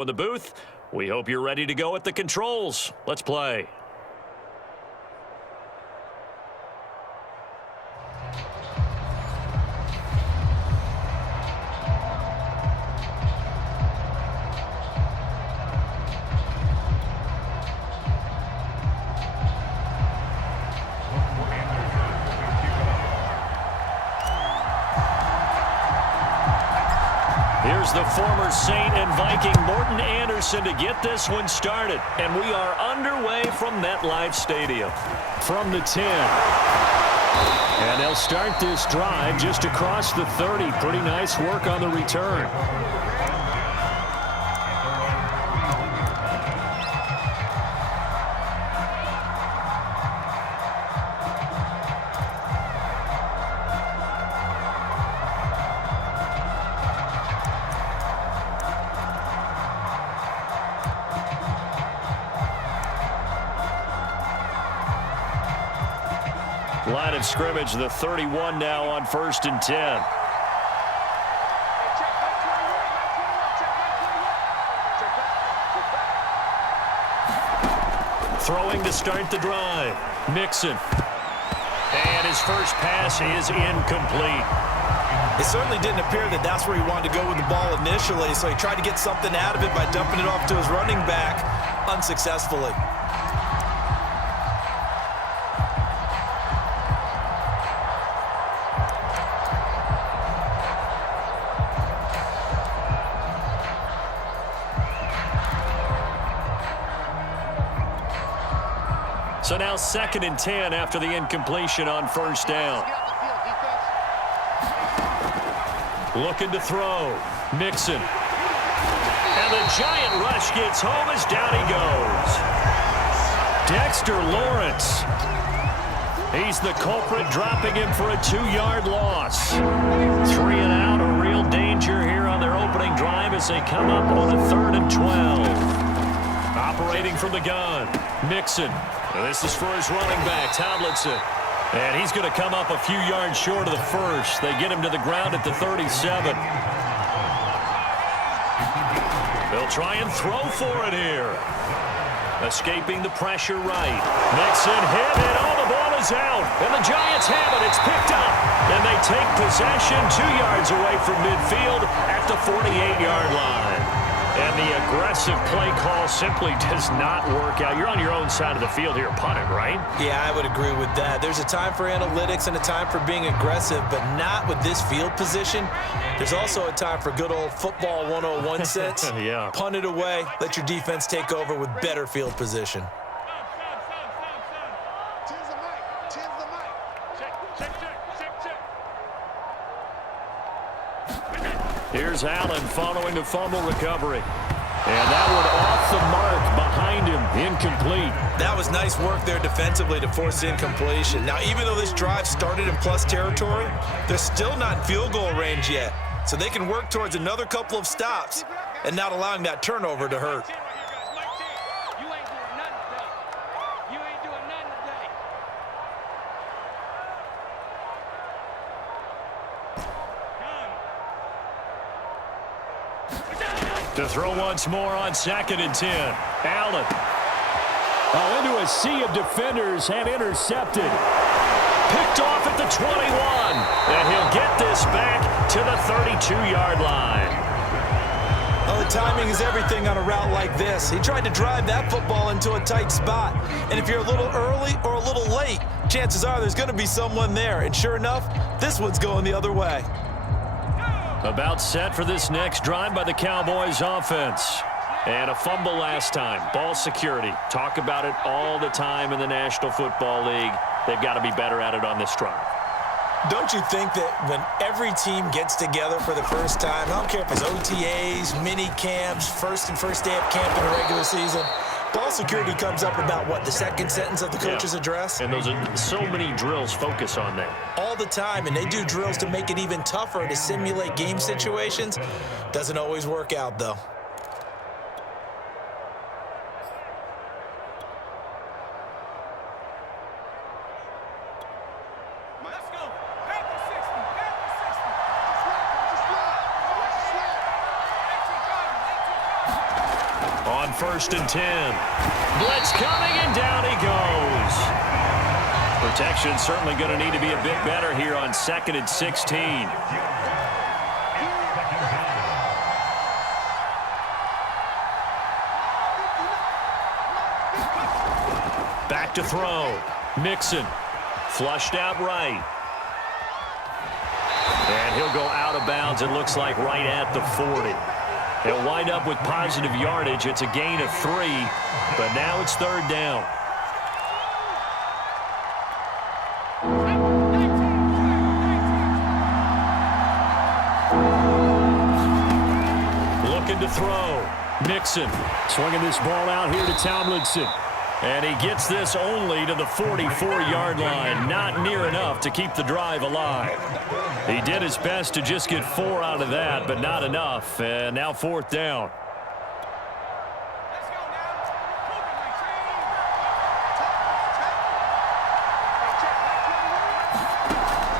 In the booth, we hope you're ready to go at the controls. Let's play. Here's the former Saint and Viking Morten Andersen to get this one started. And we are underway from MetLife Stadium. From the 10. And they'll start this drive just across the 30. Pretty nice work on the return. Line of scrimmage, the 31 now on 1st and 10. Throwing to start the drive. Mixon. And his first pass is incomplete. It certainly didn't appear that that's where he wanted to go with the ball initially, so he tried to get something out of it by dumping it off to his running back unsuccessfully. So now 2nd and 10 after the incompletion on 1st down. Looking to throw. Mixon. And the giant rush gets home as down he goes. Dexter Lawrence. He's the culprit, dropping him for a 2-yard loss. 3 and out, a real danger here on their opening drive as they come up on a 3rd and 12. Operating from the gun. Mixon. And this is for his running back, Tomlinson. And he's going to come up a few yards short of the first. They get him to the ground at the 37. They'll try and throw for it here. Escaping the pressure right. Mixon hit, and the ball is out. And the Giants have it. It's picked up. And they take possession 2 yards away from midfield at the 48-yard line. And the aggressive play call simply does not work out. You're on your own side of the field here, punting, right? Yeah, I would agree with that. There's a time for analytics and a time for being aggressive, but not with this field position. There's also a time for good old football 101 sense. Yeah. Punt it away, let your defense take over with better field position. Here's Allen following the fumble recovery. And that one off the mark behind him, incomplete. That was nice work there defensively to force incompletion. Now, even though this drive started in plus territory, they're still not in field goal range yet. So they can work towards another couple of stops and not allowing that turnover to hurt. To throw once more on 2nd and 10. Allen. Into a sea of defenders and intercepted. Picked off at the 21. And he'll get this back to the 32-yard line. Well, the timing is everything on a route like this. He tried to drive that football into a tight spot. And if you're a little early or a little late, chances are there's going to be someone there. And sure enough, this one's going the other way. About set for this next drive by the Cowboys offense. And a fumble last time. Ball security. Talk about it all the time in the National Football League. They've got to be better at it on this drive. Don't you think that when every team gets together for the first time, I don't care if it's OTAs, mini camps, first day of camp in the regular season, ball security comes up about, what, the second sentence of the coach's address? And those are so many drills focus on that. All the time, and they do drills to make it even tougher to simulate game situations. Doesn't always work out, though. On 1st and 10. Blitz coming, and down he goes. Protection certainly going to need to be a bit better here on 2nd and 16. Back to throw. Mixon. Flushed out right. And he'll go out of bounds, it looks like, right at the 40. He'll wind up with positive yardage. It's a gain of 3, but now it's 3rd down. Looking to throw. Mixon swinging this ball out here to Tomlinson. And he gets this only to the 44-yard line. Not near enough to keep the drive alive. He did his best to just get 4 out of that, but not enough. And now 4th down.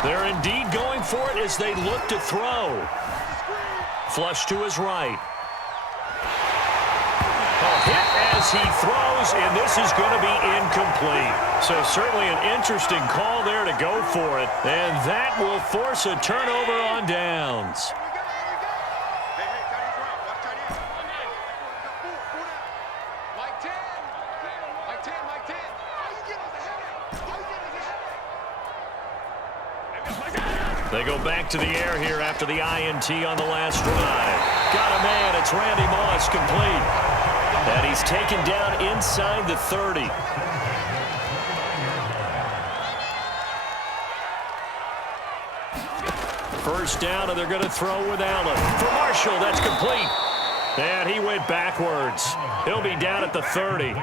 They're indeed going for it as they look to throw. Flush to his right. Hit as he throws, and this is going to be incomplete. So certainly an interesting call there to go for it, and that will force a turnover on downs. They go back to the air here after the INT on the last drive. Got a man, it's Randy Moss, complete. And he's taken down inside the 30. First down, and they're going to throw with Allen. For Marshall, that's complete. And he went backwards. He'll be down at the 30.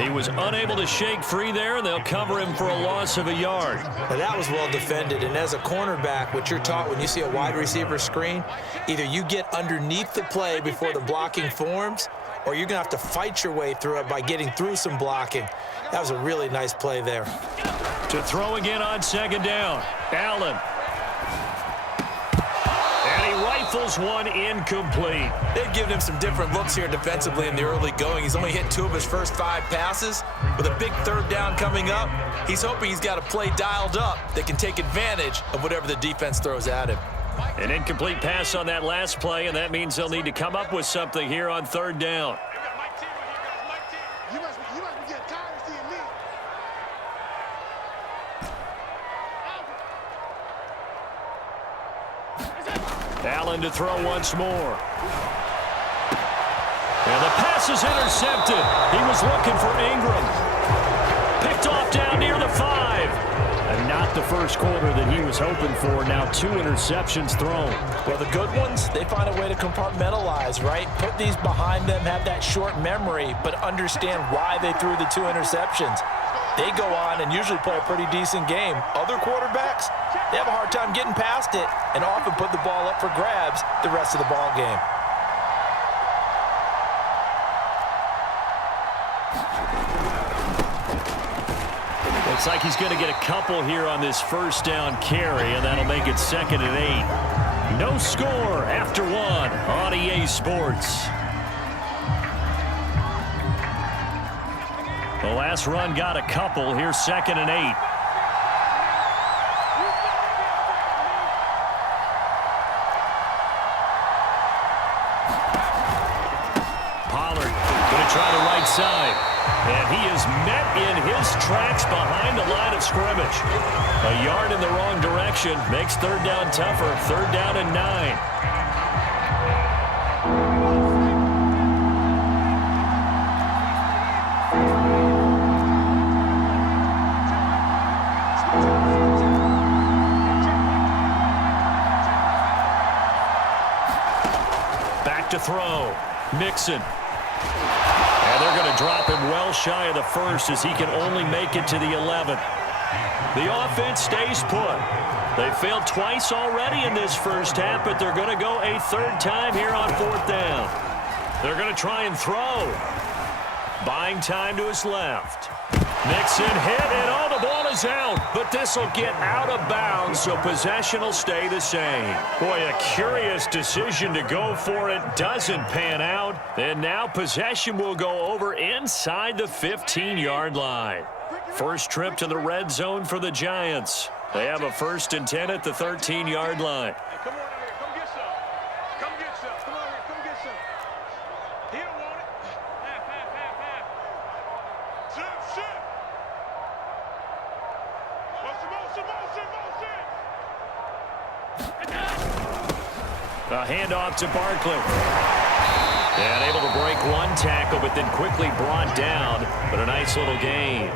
He was unable to shake free there, and they'll cover him for a loss of a yard. Now that was well defended, and as a cornerback, what you're taught when you see a wide receiver screen, either you get underneath the play before the blocking forms, or you're going to have to fight your way through it by getting through some blocking. That was a really nice play there. To throw again on 2nd down. Allen. And he rifles one incomplete. They've given him some different looks here defensively in the early going. He's only hit 2 of his first 5 passes. With a big 3rd down coming up, he's hoping he's got a play dialed up that can take advantage of whatever the defense throws at him. An incomplete pass on that last play, and that means they'll need to come up with something here on 3rd down. Allen to throw once more. And the pass is intercepted. He was looking for Ingram. Picked off down near the 5. And not the first quarter that he was hoping for. Now 2 interceptions thrown. Well, the good ones, they find a way to compartmentalize, right? Put these behind them, have that short memory, but understand why they threw the 2 interceptions. They go on and usually play a pretty decent game. Other quarterbacks, they have a hard time getting past it and often put the ball up for grabs the rest of the ball game. Looks like he's going to get a couple here on this 1st down carry, and that'll make it 2nd and 8. No score after 1 on EA Sports. The last run got a couple. Here's 2nd and 8. Pollard going to try the right side. And he is met in his tracks behind the line of scrimmage. A yard in the wrong direction makes 3rd down tougher. 3rd down and 9. Back to throw. Mixon. And they're going to drop him well shy of the 1st as he can only make it to the 11th. The offense stays put. They failed twice already in this 1st half, but they're going to go a 3rd time here on 4th down. They're going to try and throw. Buying time to his left. Mixon hit, and all the ball is out. But this will get out of bounds, so possession will stay the same. Boy, a curious decision to go for it. Doesn't pan out. And now possession will go over inside the 15-yard line. First trip to the red zone for the Giants. They have a 1st and 10 at the 13-yard line. Hey, come on out here. Come get some. Come get some. Come on here. Come get some. He don't want it. Half. Shit. Motion. A handoff to Barkley. And able to break one tackle, but then quickly brought down. But a nice little gain.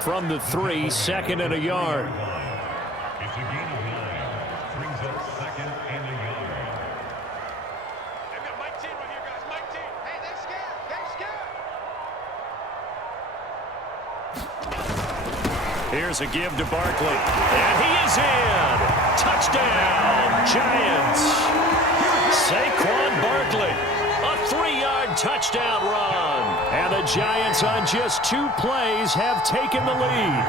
From the 3, 2nd and a yard. It's a gain of 9. Brings up 2nd and a yard. They've got Mike T right here, guys. Mike T. Hey, they're scared. Here's a give to Barkley. And he is in. Touchdown, Giants. Saquon Barkley. A 3-yard touchdown run. And the Giants on just 2 plays have taken the lead.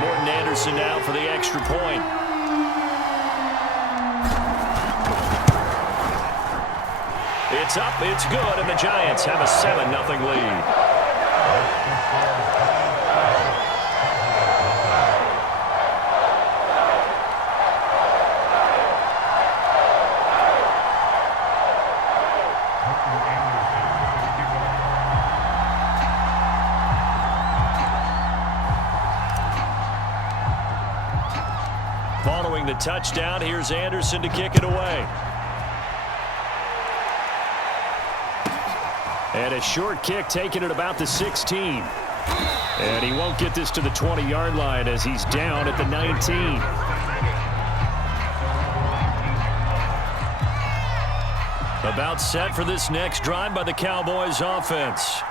Morton Anderson now for the extra point. It's up, it's good, and the Giants have a 7-0 lead. Following the touchdown, here's Anderson to kick it away. And a short kick taken at about the 16. And he won't get this to the 20-yard line as he's down at the 19. About set for this next drive by the Cowboys offense.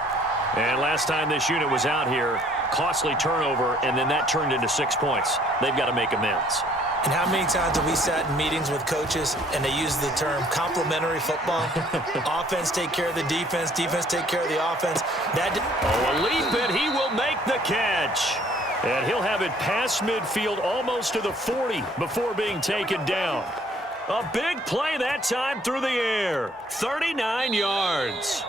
And last time this unit was out here, costly turnover, and then that turned into 6 points. They've got to make amends. And how many times have we sat in meetings with coaches and they use the term complementary football? Offense take care of the defense, defense take care of the offense. A leap, and he will make the catch. And he'll have it past midfield almost to the 40 before being taken down. A big play that time through the air. 39 yards.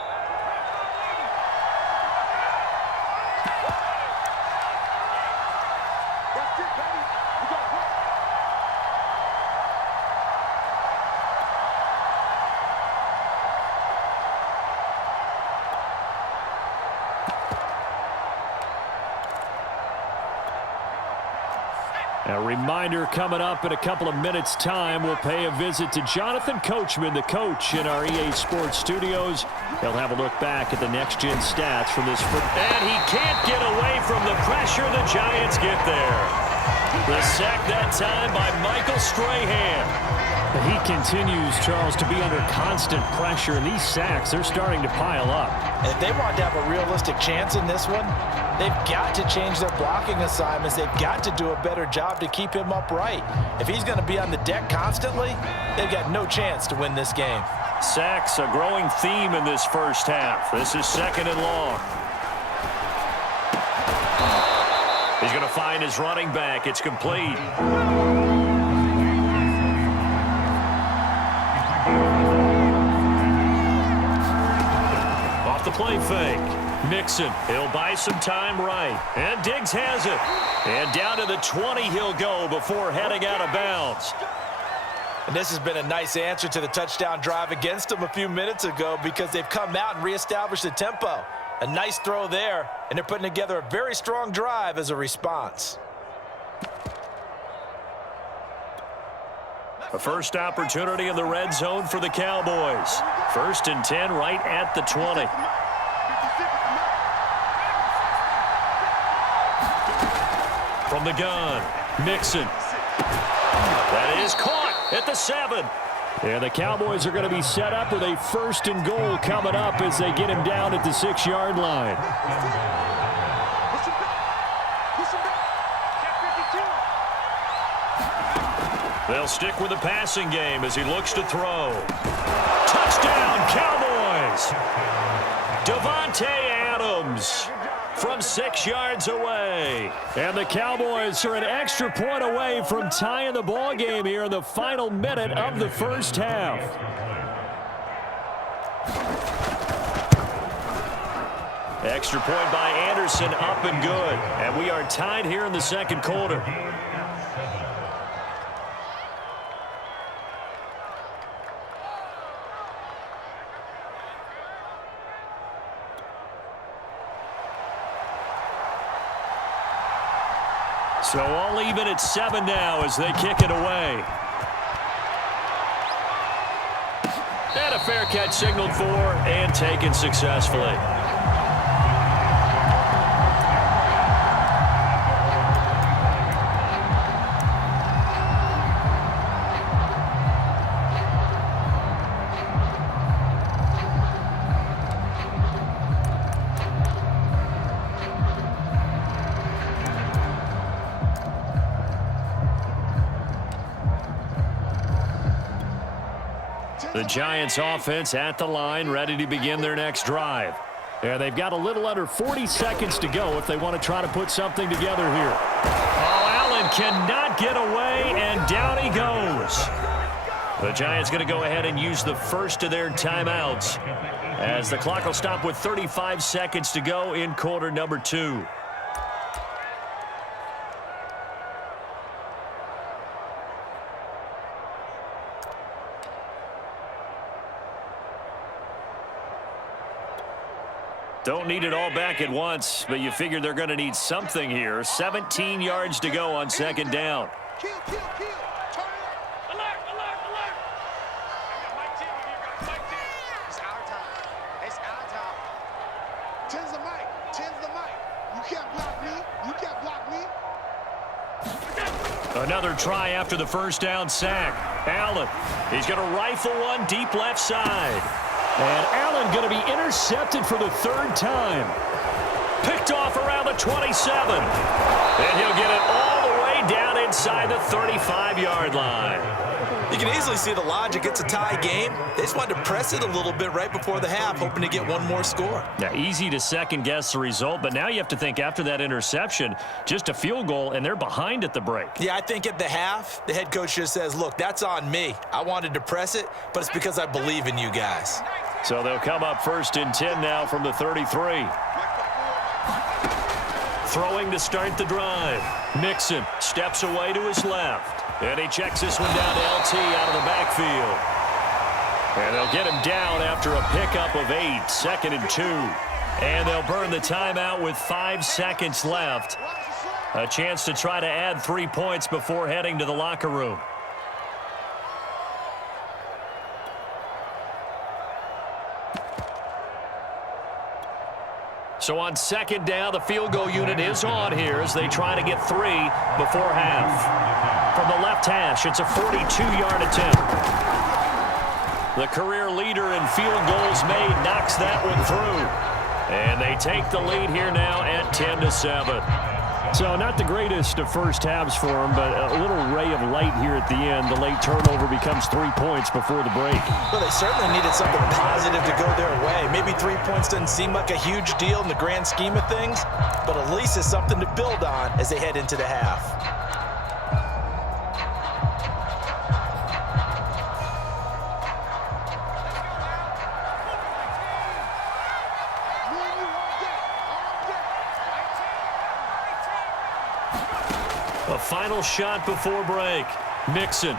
A reminder coming up in a couple of minutes' time. We'll pay a visit to Jonathan Coachman, the coach in our EA Sports studios. He'll have a look back at the next-gen stats from this. And he can't get away from the pressure. The Giants get there. The sack that time by Michael Strahan. He continues, Charles, to be under constant pressure, and these sacks, they're starting to pile up. If they want to have a realistic chance in this one, they've got to change their blocking assignments. They've got to do a better job to keep him upright. If he's going to be on the deck constantly, they've got no chance to win this game. Sacks, a growing theme in this first half. This is 2nd and long. He's going to find his running back. It's complete. Off the play fake. Mixon, he'll buy some time right. And Diggs has it. And down to the 20 he'll go before heading out of bounds. And this has been a nice answer to the touchdown drive against them a few minutes ago because they've come out and reestablished the tempo. A nice throw there, and they're putting together a very strong drive as a response. A first opportunity in the red zone for the Cowboys. 1st and 10 right at the 20. From the gun, Mixon. That is caught at the 7. And the Cowboys are going to be set up with a 1st and goal coming up as they get him down at the 6-yard line. They'll stick with the passing game as he looks to throw. Touchdown, Cowboys! Davante Adams, from 6 yards away. And the Cowboys are an extra point away from tying the ball game here in the final minute of the first half. Extra point by Anderson, up and good. And we are tied here in the second quarter. So all even at 7 now as they kick it away. And a fair catch signaled for and taken successfully. The Giants offense at the line, ready to begin their next drive. And they've got a little under 40 seconds to go if they want to try to put something together here. Oh, Allen cannot get away, and down he goes. The Giants going to go ahead and use the first of their timeouts as the clock will stop with 35 seconds to go in quarter number 2. Don't need it all back at once, but you figure they're going to need something here. 17 yards to go on second down. Kill. Turn it up. Alert. I got Mike T with you. Mike T. It's our time. Ten's the mic. You can't block me. Another try after the first down sack. Allen, he's going to rifle one deep left side. And Allen going to be intercepted for the 3rd time. Picked off around the 27. And he'll get it all the way down inside the 35-yard line. You can easily see the logic. It's a tie game. They just wanted to press it a little bit right before the half, hoping to get one more score. Yeah, easy to second-guess the result, but now you have to think after that interception, just a field goal, and they're behind at the break. Yeah, I think at the half, the head coach just says, look, that's on me. I wanted to press it, but it's because I believe in you guys. So they'll come up 1st and 10 now from the 33. Throwing to start the drive. Mixon steps away to his left. And he checks this one down to LT out of the backfield. And they'll get him down after a pickup of 8, 2nd and 2. And they'll burn the timeout with 5 seconds left. A chance to try to add 3 points before heading to the locker room. So on second down, the field goal unit is on here as they try to get 3 before half. From the left hash, it's a 42-yard attempt. The career leader in field goals made knocks that one through. And they take the lead here now at 10-7. So not the greatest of first halves for them, but a little ray of light here at the end. The late turnover becomes 3 points before the break. Well, they certainly needed something positive to go their way. Maybe 3 points doesn't seem like a huge deal in the grand scheme of things, but at least it's something to build on as they head into the half. A final shot before break. Mixon.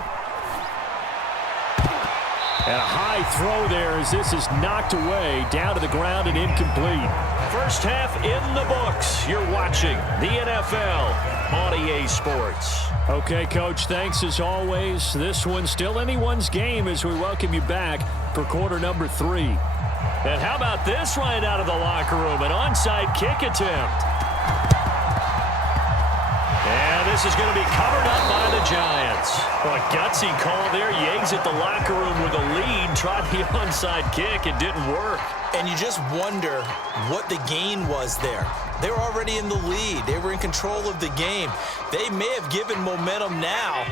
And a high throw there as this is knocked away, down to the ground and incomplete. First half in the books. You're watching the NFL on EA Sports. Okay, Coach, thanks as always. This one's still anyone's game as we welcome you back for quarter number 3. And how about this right out of the locker room? An onside kick attempt. And this is going to be covered up by the Giants. Well, a gutsy call there. Yates at the locker room with a lead. Tried the onside kick. It didn't work. And you just wonder what the gain was there. They were already in the lead. They were in control of the game. They may have given momentum now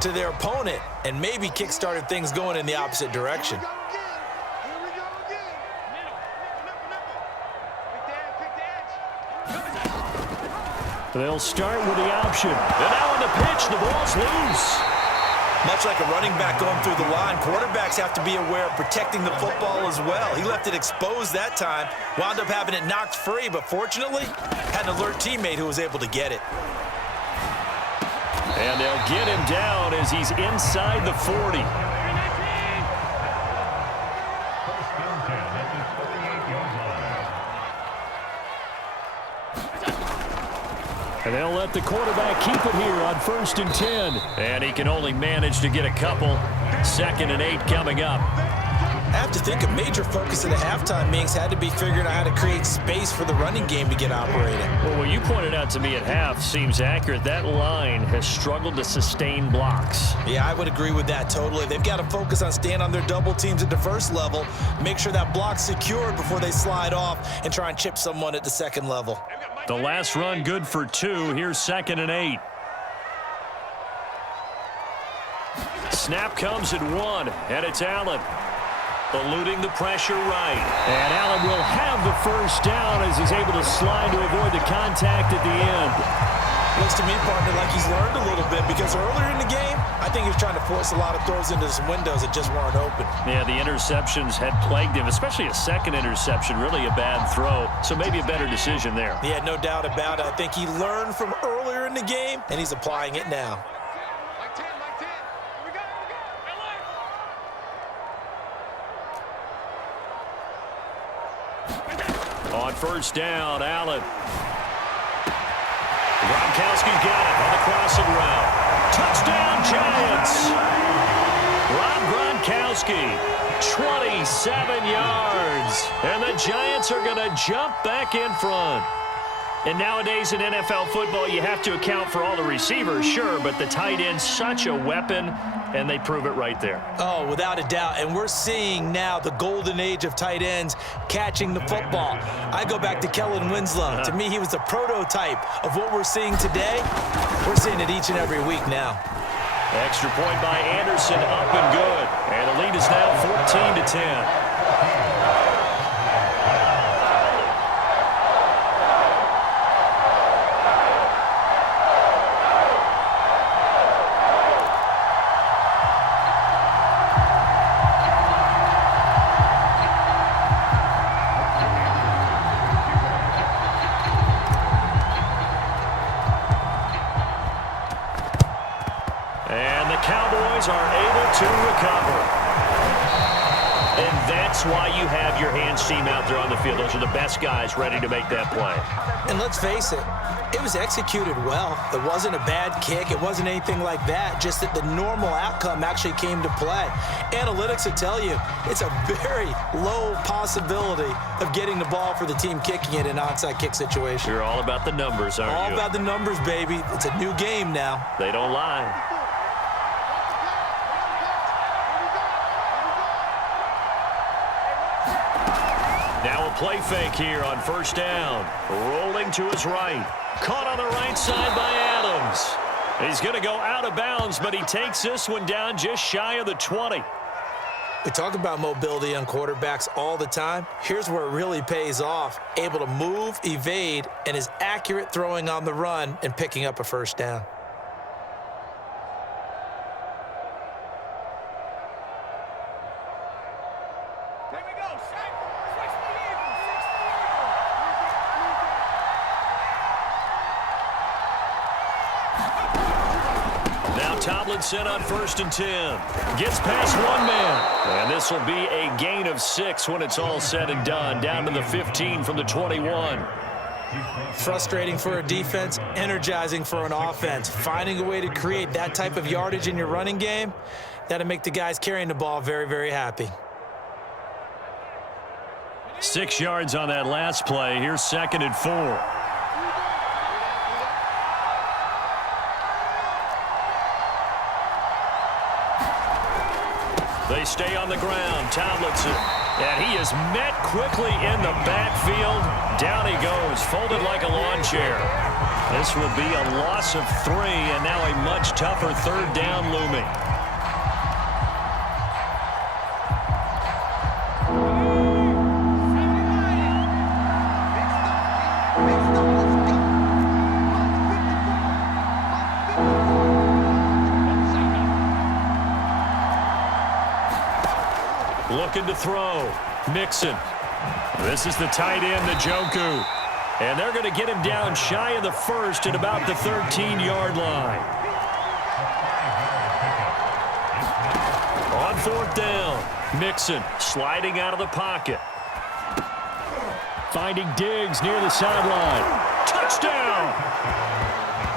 to their opponent and maybe kick-started things going in the opposite direction. They'll start with the option. And now on the pitch, the ball's loose. Much like a running back going through the line, quarterbacks have to be aware of protecting the football as well. He left it exposed that time, wound up having it knocked free, but fortunately, had an alert teammate who was able to get it. And they'll get him down as he's inside the 40. And they'll let the quarterback keep it here on 1st and 10. And he can only manage to get a couple. 2nd and 8 coming up. I have to think a major focus of the halftime meetings had to be figuring out how to create space for the running game to get operating. Well, what you pointed out to me at half seems accurate. That line has struggled to sustain blocks. Yeah, I would agree with that totally. They've got to focus on staying on their double teams at the first level, make sure that block's secured before they slide off and try and chip someone at the second level. The last run good for 2. Here's 2nd and 8. Snap comes at 1, and it's Allen. Eluding the pressure right. And Allen will have the first down as he's able to slide to avoid the contact at the end. Looks to me, partner, like he's learned a little bit because earlier in the game, I think he was trying to force a lot of throws into some windows that just weren't open. Yeah, the interceptions had plagued him, especially a second interception, really a bad throw. So maybe a better decision there. Yeah, no doubt about it. I think he learned from earlier in the game, and he's applying it now. Like 10, like 10. Here we go, here we go. On 1st down, Allen. Gronkowski got it on the crossing route. Touchdown, Giants! Rob Gronkowski, 27 yards. And the Giants are going to jump back in front. And nowadays in NFL football, you have to account for all the receivers, sure, but the tight end's such a weapon, and they prove it right there. Oh, without a doubt. And we're seeing now the golden age of tight ends catching the football. I go back to Kellen Winslow. To me, he was the prototype of what we're seeing today. We're seeing it each and every week now. Extra point by Anderson, up and good. And the lead is now 14-10. Cowboys are able to recover. And that's why you have your hands team out there on the field. Those are the best guys ready to make that play. And let's face it, it was executed well. It wasn't a bad kick. It wasn't anything like that. Just that the normal outcome actually came to play. Analytics will tell you it's a very low possibility of getting the ball for the team kicking it in an onside kick situation. You're all about the numbers, aren't you? All about the numbers, baby. It's a new game now. They don't lie. Now a play fake here on 1st down. Rolling to his right. Caught on the right side by Adams. He's going to go out of bounds, but he takes this one down just shy of the 20. We talk about mobility on quarterbacks all the time. Here's where it really pays off. Able to move, evade, and is accurate throwing on the run and picking up a 1st down. Tomlinson on 1st and 10. Gets past one man. And this will be a gain of 6 when it's all said and done. Down to the 15 from the 21. Frustrating for a defense, energizing for an offense. Finding a way to create that type of yardage in your running game, that'll make the guys carrying the ball very, very happy. 6 yards on that last play. Here's 2nd and 4. They stay on the ground. Tomlinson. And he is met quickly in the backfield. Down he goes, folded like a lawn chair. This will be a loss of 3, and now a much tougher 3rd down looming. Looking to throw. Mixon. This is the tight end, Njoku. And they're going to get him down shy of the first at about the 13-yard line. On fourth down, Mixon sliding out of the pocket. Finding Diggs near the sideline. Touchdown!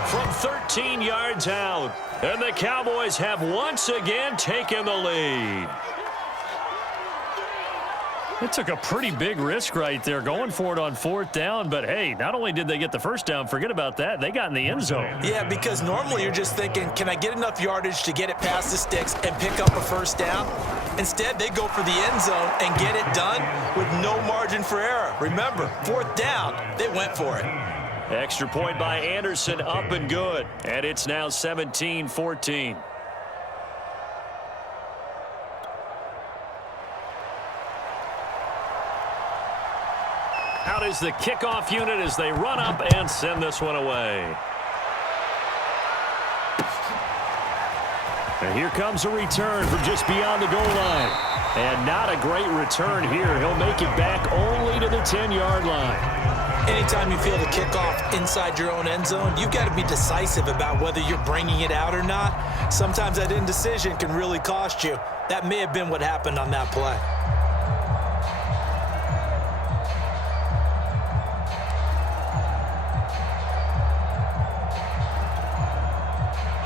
From 13 yards out. And the Cowboys have once again taken the lead. It took a pretty big risk right there going for it on fourth down. But, hey, not only did they get the first down, forget about that, they got in the end zone. Yeah, because normally you're just thinking, can I get enough yardage to get it past the sticks and pick up a first down? Instead, they go for the end zone and get it done with no margin for error. Remember, fourth down, they went for it. Extra point by Anderson, up and good. And it's now 17-14. Out is the kickoff unit as they run up and send this one away. And here comes a return from just beyond the goal line. And not a great return here. He'll make it back only to the 10-yard line. Anytime you feel the kickoff inside your own end zone, you've got to be decisive about whether you're bringing it out or not. Sometimes that indecision can really cost you. That may have been what happened on that play.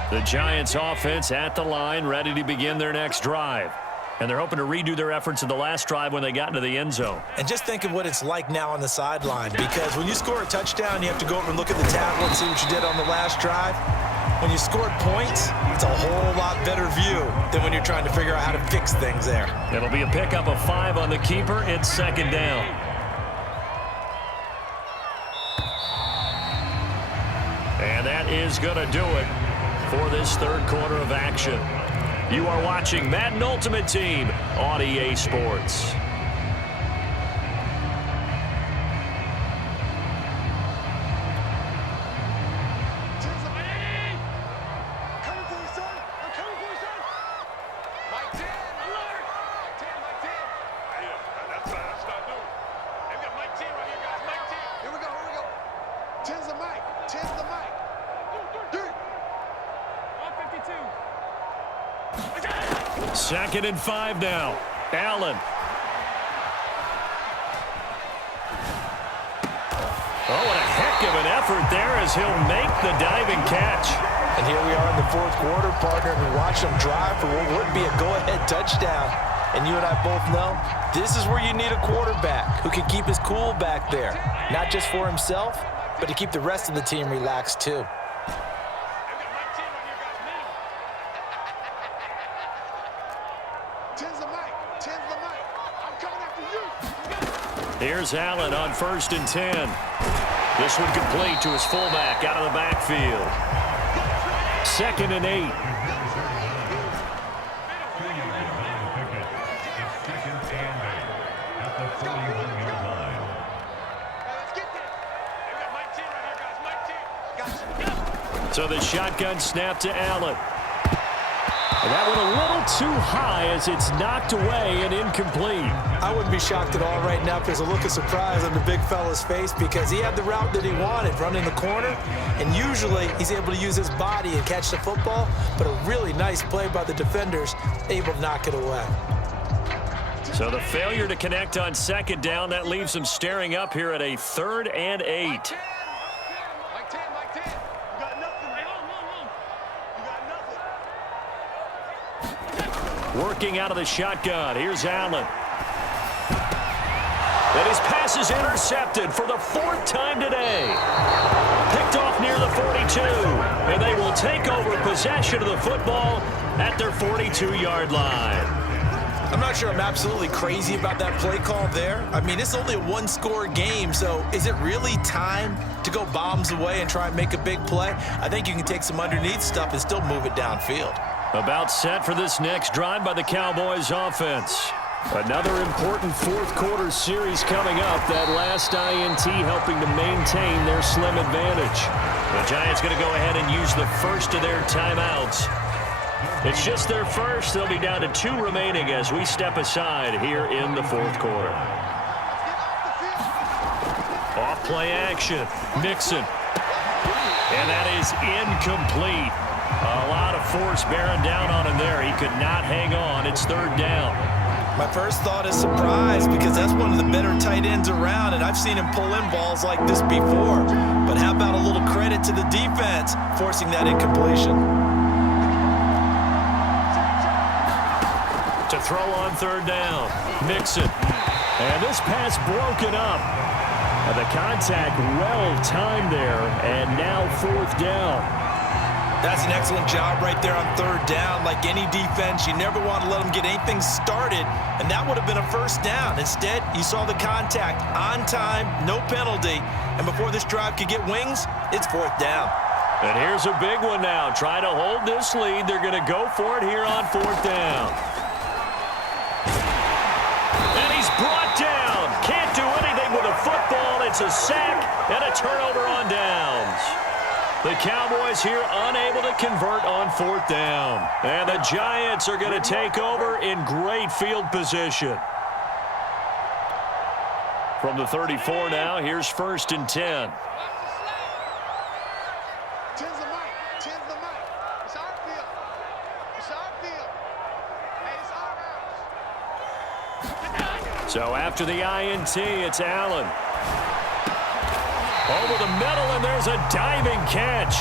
The Giants offense at the line, ready to begin their next drive. And they're hoping to redo their efforts in the last drive when they got into the end zone. And just think of what it's like now on the sideline, because when you score a touchdown, you have to go over and look at the tablet and see what you did on the last drive. When you scored points, it's a whole lot better view than when you're trying to figure out how to fix things there. It'll be a pickup of 5 on the keeper. It's second down. And that is going to do it for this third quarter of action. You are watching Madden Ultimate Team on EA Sports. Second and 5 now. Allen. Oh, what a heck of an effort there as he'll make the diving catch. And here we are in the fourth quarter, partner, and watch them drive for what would be a go-ahead touchdown. And you and I both know this is where you need a quarterback who can keep his cool back there. Not just for himself, but to keep the rest of the team relaxed too. Here's Allen on 1st and 10. This one complete to his fullback out of the backfield. 2nd and 8. So the shotgun snap to Allen. And that went a little too high as it's knocked away and incomplete. I wouldn't be shocked at all right now if there's a look of surprise on the big fella's face, because he had the route that he wanted, running the corner, and usually he's able to use his body and catch the football, but a really nice play by the defenders, able to knock it away. So the failure to connect on 2nd down, that leaves him staring up here at a 3rd and 8. Working out of the shotgun. Here's Allen. And his pass is intercepted for the 4th time today. Picked off near the 42. And they will take over possession of the football at their 42-yard line. I'm not sure I'm absolutely crazy about that play call there. I mean, it's only a one-score game, so is it really time to go bombs away and try and make a big play? I think you can take some underneath stuff and still move it downfield. About set for this next drive by the Cowboys offense. Another important fourth quarter series coming up. That last INT helping to maintain their slim advantage. The Giants going to go ahead and use the first of their timeouts. It's just their first. They'll be down to 2 remaining as we step aside here in the fourth quarter. Off play action. Mixon. And that is incomplete. A lot of force bearing down on him there. He could not hang on. It's third down. My first thought is surprise because that's one of the better tight ends around, and I've seen him pull in balls like this before. But how about a little credit to the defense forcing that incompletion? To throw on third down. Mixon. And this pass broken up. The contact well timed there, and now fourth down. That's an excellent job right there on third down. Like any defense, you never want to let them get anything started, and that would have been a first down. Instead, you saw the contact on time, no penalty, and before this drive could get wings, it's fourth down. And here's a big one now. Trying to hold this lead. They're going to go for it here on fourth down. And he's brought down. Can't do anything with a football. It's a sack and a turnover on downs. The Cowboys here unable to convert on fourth down. And the Giants are going to take over in great field position. From the 34 now, here's first and 10. Tens the mic. Tens the mic. It's our field. It's our field. Hey, it's our house. So after the INT, it's Allen. Over the middle, and there's a diving catch.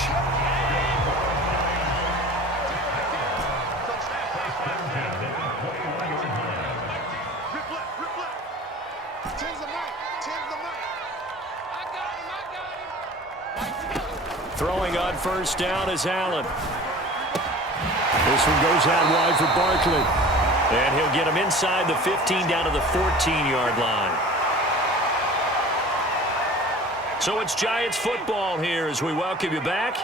Rip left. Tens the mic. Tens the mic. I got him. Throwing on first down is Allen. This one goes out wide for Barkley. And he'll get him inside the 15 down to the 14-yard line. So it's Giants football here as we welcome you back.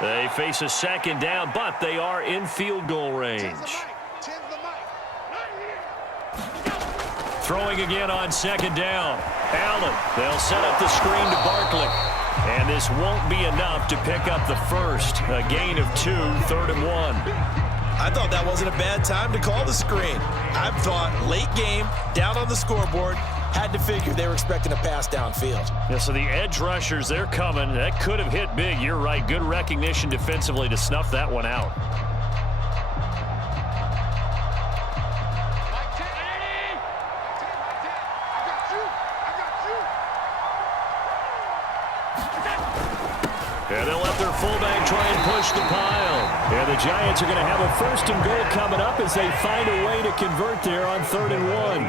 They face a second down, but they are in field goal range. Throwing again on second down. Allen, they'll set up the screen to Barkley. And this won't be enough to pick up the first. A gain of 2, third and 1. I thought that wasn't a bad time to call the screen. I thought late game, down on the scoreboard, had to figure they were expecting a pass downfield. Yeah, so the edge rushers, they're coming. That could have hit big. You're right. Good recognition defensively to snuff that one out. And they'll let their fullback try and push the pile. And the Giants are going to have a first and goal coming up as they find a way to convert there on third and 1.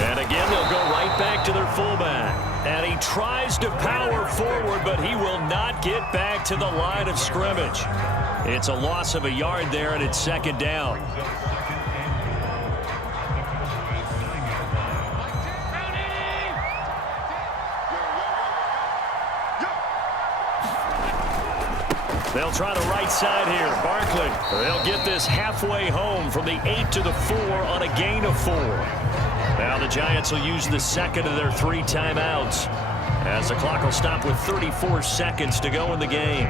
And again, they'll go right back to their fullback. And he tries to power forward, but he will not get back to the line of scrimmage. It's a loss of a yard there, and it's second down. They'll try the right side here. Barkley, they'll get this halfway home from the 8 to the 4 on a gain of 4. Now the Giants will use the second of their 3 timeouts as the clock will stop with 34 seconds to go in the game.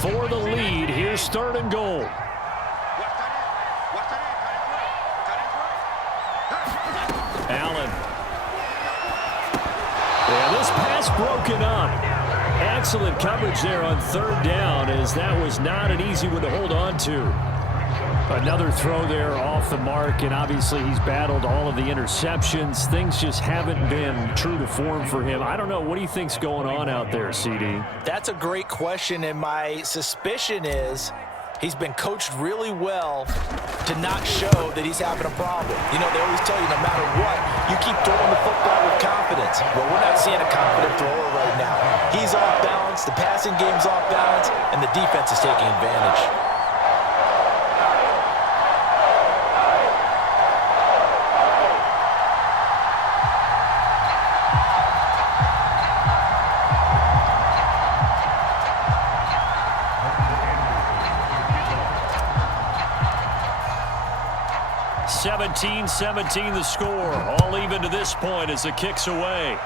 For the lead, here's third and goal. Allen. Yeah, this pass broken up. Excellent coverage there on third down, as that was not an easy one to hold on to. Another throw there off the mark, and obviously he's battled all of the interceptions. Things just haven't been true to form for him. I don't know. What do you think's going on out there, CD? That's a great question, and my suspicion is he's been coached really well to not show that he's having a problem. You know, they always tell you no matter what, you keep throwing the football with confidence. Well, we're not seeing a confident thrower right now. He's off balance, the passing game's off balance, and the defense is taking advantage. 17-17 the score. All even to this point as the kick's away.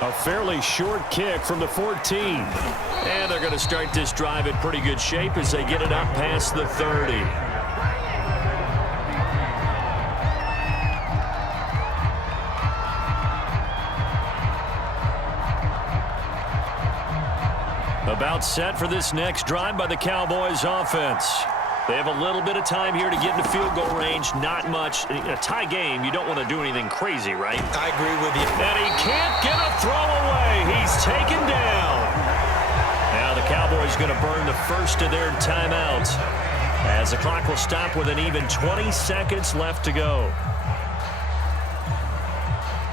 A fairly short kick from the 14. And they're going to start this drive in pretty good shape as they get it up past the 30. About set for this next drive by the Cowboys offense. They have a little bit of time here to get into field goal range. Not much. In a tie game, you don't want to do anything crazy, right? I agree with you. And he can't get a throw away. He's taken down. Now the Cowboys going to burn the first of their timeouts as the clock will stop with an even 20 seconds left to go.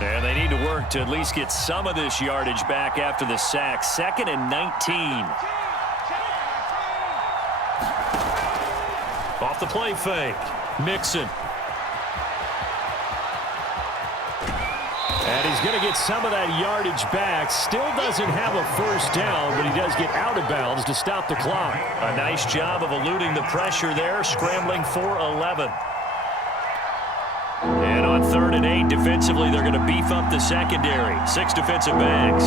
And they need to work to at least get some of this yardage back after the sack. 2nd and 19. Off the play fake. Mixon. And he's going to get some of that yardage back. Still doesn't have a first down, but he does get out of bounds to stop the clock. A nice job of eluding the pressure there, scrambling for 11. And on 3rd and 8, defensively, they're going to beef up the secondary. 6 defensive backs.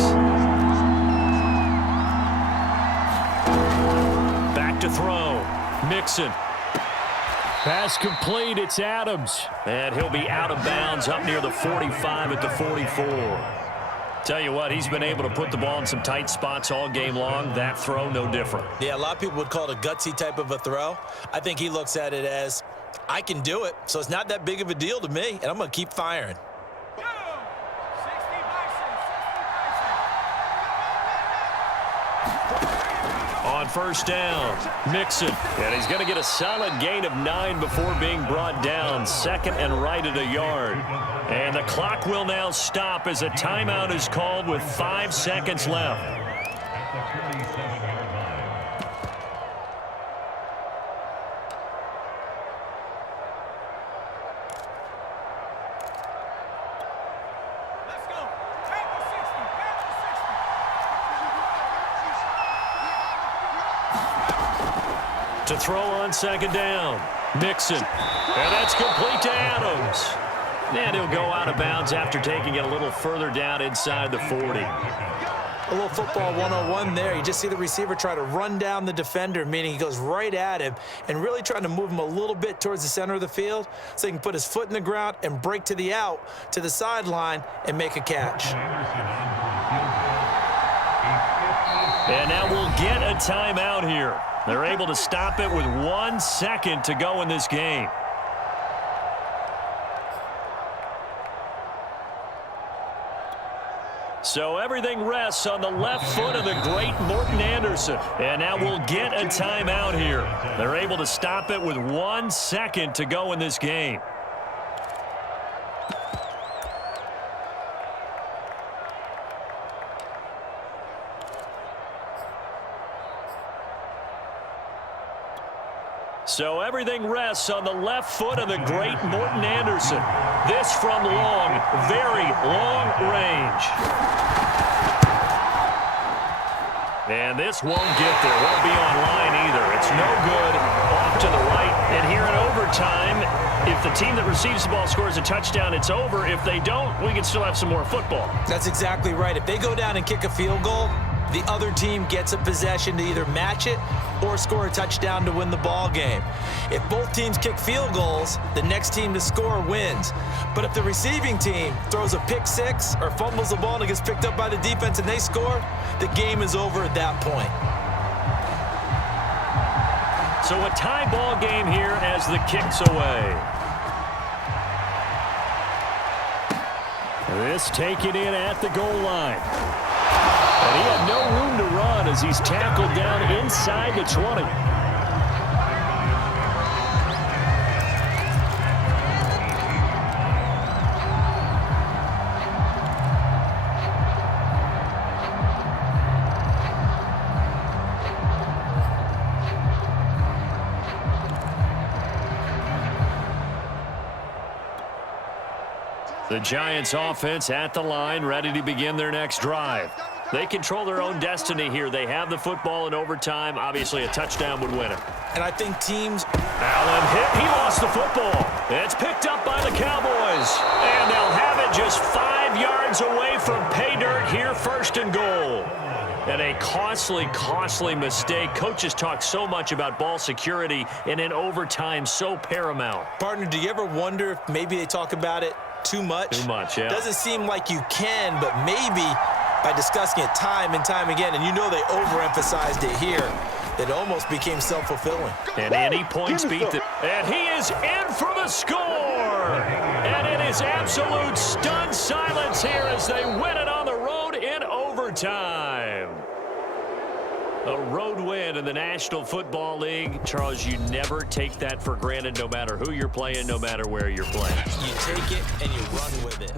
Back to throw. Mixon. Pass complete. It's Adams. And he'll be out of bounds up near the 45 at the 44. Tell you what, he's been able to put the ball in some tight spots all game long. That throw, no different. Yeah, a lot of people would call it a gutsy type of a throw. I think he looks at it as, I can do it, so it's not that big of a deal to me, and I'm going to keep firing. On first down, Mixon. And he's going to get a solid gain of 9 before being brought down. 2nd and right at a yard. And the clock will now stop as a timeout is called with 5 seconds left. At the 37-yard line. To throw on 2nd down, Mixon. And that's complete to Adams. And he'll go out of bounds after taking it a little further down inside the 40. A little football 101 there. You just see the receiver try to run down the defender, meaning he goes right at him and really trying to move him a little bit towards the center of the field so he can put his foot in the ground and break to the out, to the sideline, and make a catch. And now we'll get a timeout here. They're able to stop it with 1 second to go in this game. So everything rests on the left foot of the great Morton Anderson. And now we'll get a timeout here. They're able to stop it with 1 second to go in this game. So everything rests on the left foot of the great Morton Anderson. This from long, very long range. And this won't get there. Won't be on line either. It's no good. Off to the right. And here in overtime, if the team that receives the ball scores a touchdown, it's over. If they don't, we can still have some more football. That's exactly right. If they go down and kick a field goal, the other team gets a possession to either match it or score a touchdown to win the ball game. If both teams kick field goals, the next team to score wins. But if the receiving team throws a pick six or fumbles the ball and it gets picked up by the defense and they score, the game is over at that point. So a tie ball game here as the kick's away. This taken in at the goal line. And he had no room to run as he's tackled down inside the 20. The Giants offense at the line, ready to begin their next drive. They control their own destiny here. They have the football in overtime. Obviously, a touchdown would win it. And I think teams... Allen hit. He lost the football. It's picked up by the Cowboys. And they'll have it just 5 yards away from pay dirt here, 1st and goal. And a costly mistake. Coaches talk so much about ball security, and in overtime, so paramount. Partner, do you ever wonder if maybe they talk about it too much? Too much, yeah. Doesn't seem like you can, but maybe by discussing it time and time again, and you know they overemphasized it here, it almost became self-fulfilling. And any points beat the... And he is in for the score! And it is absolute stunned silence here as they win it on the road in overtime. A road win in the National Football League. Charles, you never take that for granted no matter who you're playing, no matter where you're playing. You take it and you run with it.